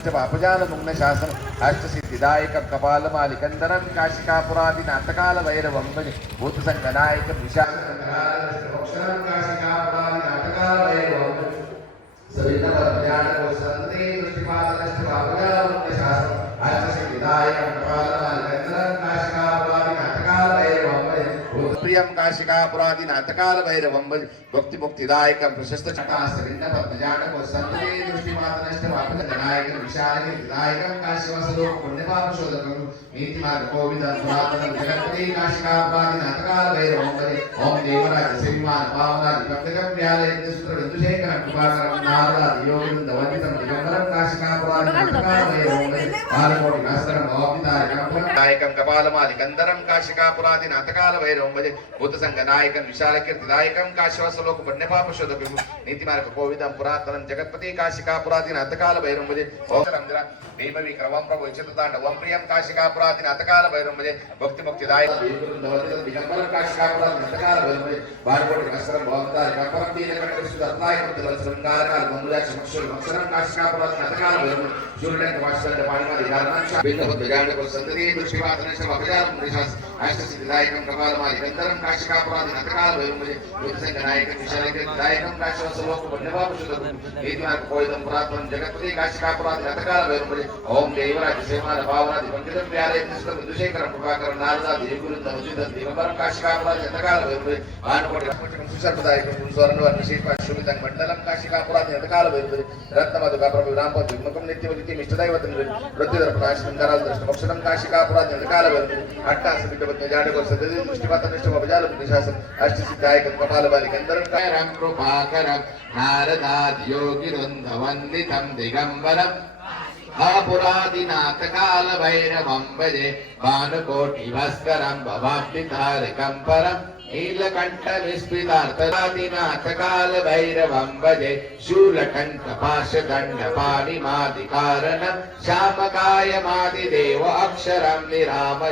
అపజానముగ్న శాసనం అష్టసిద్ధిదాయకం కపాలమాలికందరం కాశికాపురాది నాటకాల వైరవం భూత సంగనాయకం విశాఖం కాశికాపురాది నాటకాల వైరవం సవిత జ్ఞానకో సందే దృష్టిపాదనష్ట అపజాల శాసనం అష్టసిద్ధిదాయకం కపాలమాలికందరం కాశికాపురాది నాటకాల వైరవం భజ ప్రియం కాశికాపురాది నాటకాల భైరవం భక్తి ముక్తిదాయకం ప్రశస్త చటాస్త నాయకం కపాలమాలి కందరం కాశికాపురాది నాటకాల భైరవం మరి భూత నాయకం విశాలకీర్తి నాయకం కాశీవాసలోక పుణ్యపాపశోధకం నీతి మార్గ కోవిదం పురాతనం జగత్పతి కాశికాపురాది నాటకాల భైరవం భజే. ఓం భీమ విక్రమం ప్రభు చిత్తతాండవం ప్రియం కాశికాపురాది నాటకాల భైరవం భజే. భక్తి ముక్తి దాయకం. కాశికాపురాది భైరవం భజే. భవంతారి కాశికాపురాది భైరవం సూర్యుడంక సంతతి దృష్టివాదన అభిజాలం నిశాస్ అష్ట సిద్ధిదాయకం కపాలమాలి నిరంతరం కాశికాపురాది నాటకాల భైరవం భజే భూత సంఘ నాయకం విశాలకి దాయకం కాశివాసలోక పుణ్యపాప శుద్ధం నీతి మార్గ కోయిదం పురాత్మం జగత్పతి కాశికాపురాది నాటకాల భైరవం ఓం దేవరాజ సేమాన భావనాది పండితం వ్యాలయ కృష్ణ విధుశేఖర ప్రభాకర నారదాది యోగులంద ఉచిత దిగంబరం కాశికాపురాది ఎంతకాల వైపు ఆనుకోటి సుసర్పదాయకం స్వర్ణవర్ణ శిల్ప శుభితం మండలం కాశికాపురాది ఎంతకాల వైపు రత్నమధు ప్రభు రాంపతి ముఖం నిత్యం నిత్యం ఇష్టదైవతం వృత్తిధర ప్రాశనం కరాల దృష్టి మోక్షణం కాశికాపురాది ఎంతకాల వైపు అట్టాస బిడ్డపత్ని జాడగో సదది దృష్టిపాత నిష్ట అభిజాల నిశాసం అష్ట సిద్ధాయకం కపాల బాలిక అందరం కాయరం కృపాకరం నారదాది యోగి వృందవందితం దిగంబరం पुरादिनाथ कालभैरवम्बजे भानुकोटिभस्करम्भवाप्तारकम्परम् परम् विस्मितार्तरादिनाथकालभैरवम्बजे भजे शूलकण्ठपाशदण्डपाणिमादिकारणं श्यामकायमादिदेव अक्षरं विराम